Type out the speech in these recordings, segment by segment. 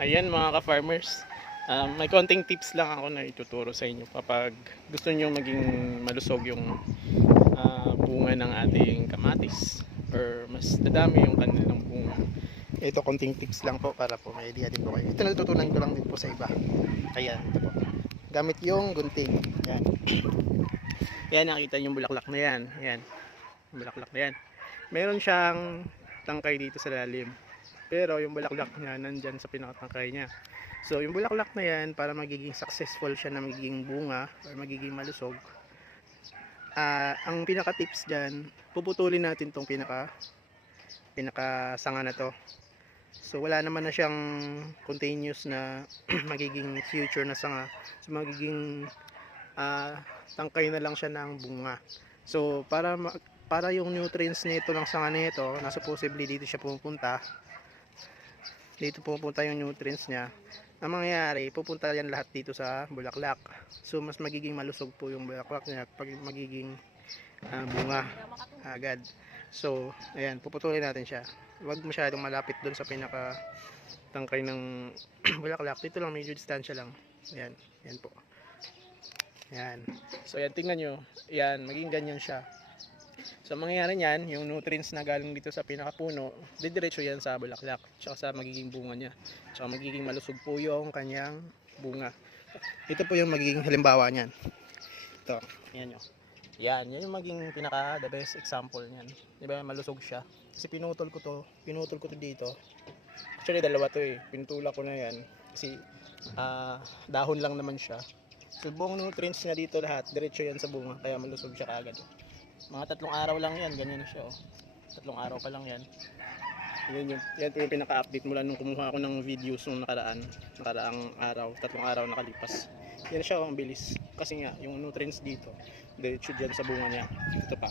Ayan mga ka-farmers. Um, may konting tips lang ako na ituturo sa inyo kapag gusto niyo maging malusog yung ah, bunga ng ating kamatis or mas dadami yung kanilang bunga. Ito konting tips lang po para po may idea din po kayo. Ito natutunan ko lang din po sa iba. Ayan, ito po. Gamit yung gunting. Ayan. Yan, nakita niyo yung bulaklak na yan. Ayan. Bulaklak na yan. Meron siyang tangkay dito sa lalim. Pero yung bulaklak niya nandyan sa pinakatangkay niya. So yung bulaklak na yan para magiging successful siya na magiging bunga or magiging malusog. ah ang pinaka tips diyan, puputulin natin tong pinaka pinaka sanga na to. So wala naman na siyang continuous na magiging future na sanga. So magiging ah tangkay na lang siya ng bunga. So para para yung nutrients nito ng sanga nito, na supposedly dito siya pupunta. Dito pupunta yung nutrients niya. Ang mangyayari, pupunta yan lahat dito sa bulaklak. So mas magiging malusog po yung bulaklak niya pag magiging ah, bunga agad. So, ayan, puputulin natin siya. Huwag masyadong malapit doon sa pinaka tangkay ng bulaklak. Dito lang medyo distansya lang. Ayan, ayan po. Ayan. So, ayan, tingnan nyo. Ayan, maging ganyan siya. So, ang mangyayari niyan, yung nutrients na galing dito sa pinakapuno, didiretso yan sa bulaklak, tsaka sa magiging bunga niya. Tsaka magiging malusog po yung kanyang bunga. Ito po yung magiging halimbawa niyan. Ito, yan nyo. Yan, yan yung maging pinaka the best example niyan. Di ba malusog siya? Kasi pinutol ko to, pinutol ko to dito. Actually dalawa to eh, pinutula ko na yan. Kasi ah, dahon lang naman siya. So buong nutrients niya dito lahat, diretso yan sa bunga, kaya malusog siya kaagad. Mga tatlong araw lang yan, ganyan siya oh. Tatlong araw pa lang yan. Yan yung, yan yung pinaka-update mula nung kumuha ako ng videos nung nakaraan, nakaraang araw, tatlong araw nakalipas. Yan siya oh, ang bilis. Kasi nga, yung nutrients dito, diretso dyan sa bunga niya. Ito pa.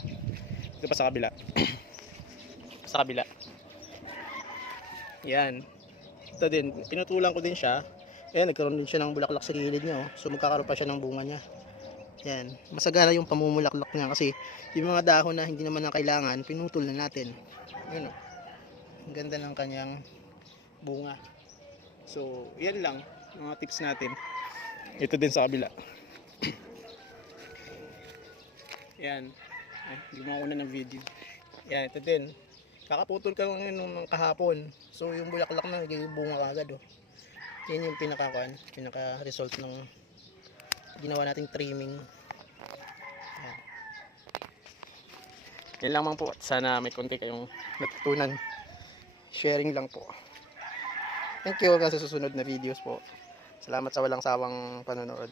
Ito pa sa kabila. sa kabila. Yan. Ito din, pinutulan ko din siya. Ayan, nagkaroon din siya ng bulaklak sa gilid niya. Oh. So magkakaroon pa siya ng bunga niya. Yan. Masagana yung pamumulaklak niya kasi yung mga dahon na hindi naman na kailangan, pinutol na natin. Yun oh. Ang ganda ng kanyang bunga. So, yan lang. Mga tips natin. Ito din sa kabila. yan. Ay, hindi mo ng video. Yan, ito din. Kakaputol ka lang nung kahapon. So, yung bulaklak na, nagiging bunga kagad oh. Yan yung pinaka pinaka result ng ginawa nating trimming. Yan. Yan lamang po. Sana may konti kayong natutunan. Sharing lang po. Thank you hanggang sa susunod na videos po. Salamat sa walang sawang panonood.